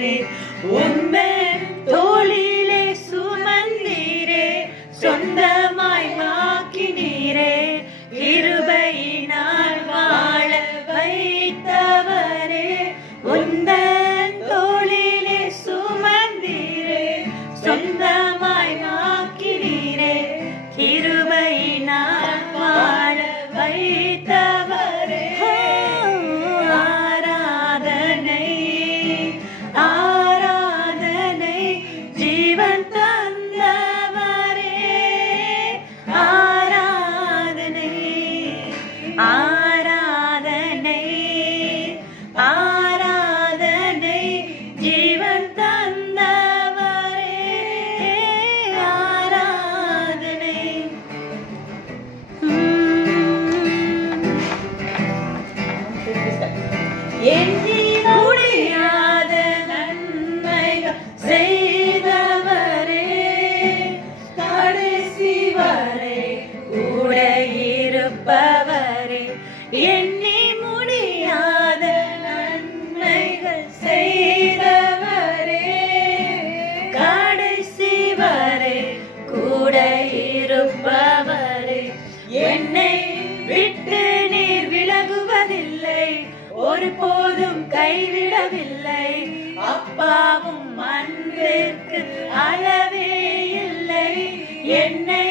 தந்தவரே உந்தன் தோளிலே சுமந்தீரே சொந்தமாய் மாக்கினீரே கிருபையினால் வாழ வைத்தவரே உந்தன் தோளிலே சுமந்தீரே சொந்தமாய் மாக்கினீரே கிருபையினால் வாழ வைத்தவரே ஆராதனை ஆராதனை ஜீவன் தந்தவரே ஆராதனை ஆராதனை ஆராதனை ஜீவன் தந்தவரே ஆராதனை எண்ணி முடியாத நன்மைகள் செய்தவரே கடைசி வரை கூட இருப்பவரே எண்ணி முடியாத நன்மைகள் செய்தவரே கடைசி வரை கூட இருப்பவரே என்னை விட்டு நீர் விலகுவதில்லை ஒருபோதும் கைவிடவில்லை அப்பாவும் அன்பிற்கு அளவே இல்லை என்னை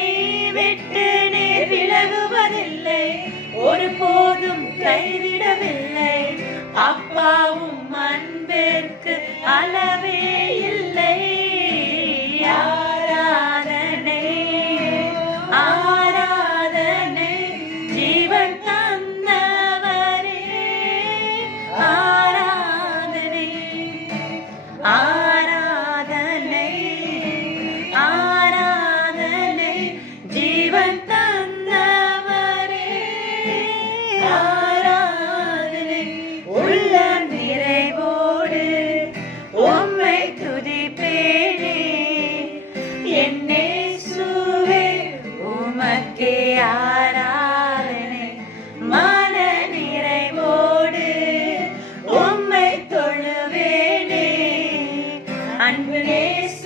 விட்டு நீர் விலகுவதில்லை ஒருபோதும் கைவிடவில்லை அப்பாவும் அன்பிற்கு அளவே இல்லை ஆராதனை ஆராதனை ஜீவன் தந்தவரே ஆராதனை ஆராதனை ஆராதனை ஜீவன் தந்தவரே ஆராதனை உள்ள நிறைவோடு உம்மை துதிப்பேனே என் இயேசுவே உமக்கே ஆராதனை மன நிறைவோடு உம்மை தொழுவேனே அன்பு நேச